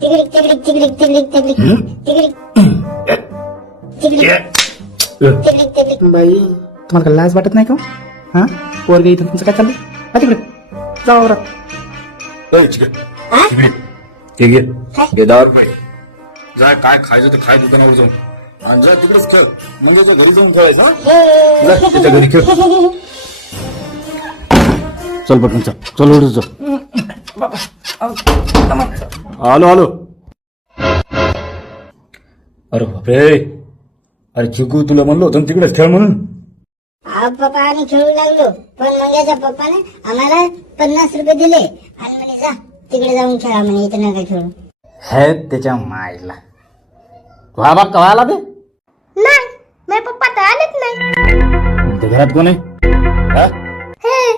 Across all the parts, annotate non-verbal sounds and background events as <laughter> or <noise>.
तिकडे तिकडे तिकडे तिकडे तिकडे तिकडे तिकडे तिकडे तिकडे बाई तुम्हाला काय लाज वाटत नाही का हा? पोरग इथं तुमचं काय चाललंय? हा तिकडे. जाऊ. हे? घे घे दहा रुपये जा काय खायचं ते खाय दुकानावर जाऊन. आणि जा तिकडेच खेळ. मुलाच्या घरी जाऊन खेळायचं हा? जा त्याच्या घरी खेळ. <laughs> चल पटकन चल. चल उडत जा. आलो आलो. अरे बापरे. अरे चिकू तुला म्हणलो होतं तिकडेच खेळ म्हणून. हा पप्पा आम्ही खेळू लागलो. पण मग याच्या पप्पाने आम्हाला पन्नास रुपये दिले. आणि म्हणे जा तिकडे जाऊन खेळा म्हणे इथं नका खेळू? हे त्याच्या मायला. तुझा बाप कवा आला ते नाही माझे पप्पा तर आलेच नाही. ते घरात कोण आहे? हा? हे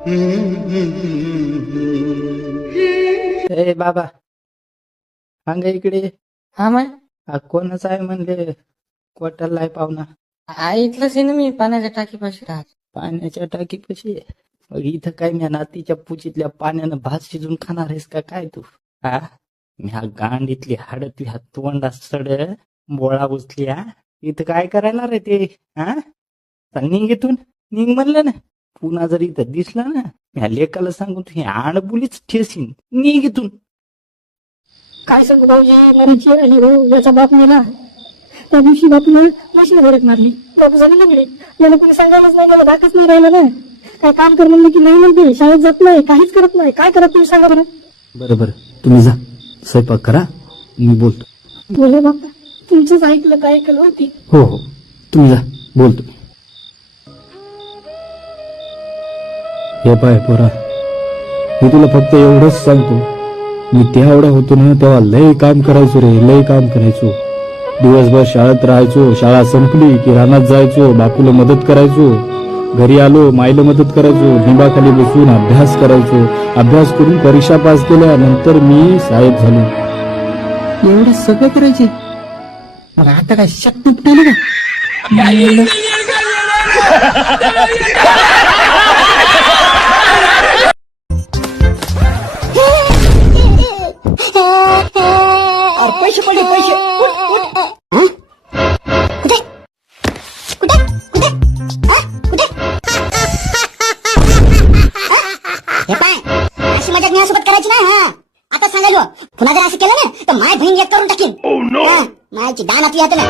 ए बाबा. सांगा इकडे. हा मग? हा कोणाचा आहे म्हणले? क्वार्टरला आहे पाहुणा. ऐकलंच आहे ना मी पाण्याच्या टाकीपाशी. राहत पाण्याच्या टाकीपाशी? आहे. मग इथं काय मी नातीच्या पुचीतल्या पाण्यानं भात शिजून खाणार आहेस का? काय तू? हा? मी हा गांडीतली हाडतली हा तोंडा सड बोळा उचली हा? इथं काय करायला रे ते? हा? चल निघ इथून. निघ म्हणलं ना. पुन्हा जर इथं दिसला ना ह्या लेकाला सांगून हे आणबुलीच ठेसीन. निघ इथून. काय सांगू भाऊजी? मराठी आणि हो याचा बाप मेला. त्या दिवशी बापून मशीन भरत मारली. बापू झाले लागले. मला कोणी सांगायलाच नाही मला धाकच नाही राहिलं ना. काय काम कर म्हणलं की नाही म्हणते. शाळेत जात नाही काहीच करत नाही. काय करत तुम्ही सांगा बरं. बरं बरं. तुम्ही जा. स्वयंपाक करा. मी बोलतो. बोले बापा तुमचंच ऐकलं काय ऐकलं होती. हो हो. तुम्ही जा. बोलतो. हे पाय पोरा मी तुला फक्त एवढंच सांगतो मी तेवढा होतो ना तेव्हा लय काम करायचो रे लय काम करायचो. दिवसभर शाळेत राहायचो शाळा संपली की रानात जायचो बापूला मदत करायचो. घरी आलो माईला मदत करायचो निंबाखाली बसून अभ्यास करायचो. अभ्यास करून परीक्षा पास केल्या नंतर मी साहेब झालो. एवढं सगळं करायचे? मला आता काय शक्ती का <laughs> पैसे कुठे? कुठे? कुठे? हा? कुठे? पाय अशी मजाक माझ्यासोबत करायची ना हा. आता सांगायलो पुन्हा जर असं केलं ना तर माय बहीण एक करून टाकीन. हा, मायची दान आपली ना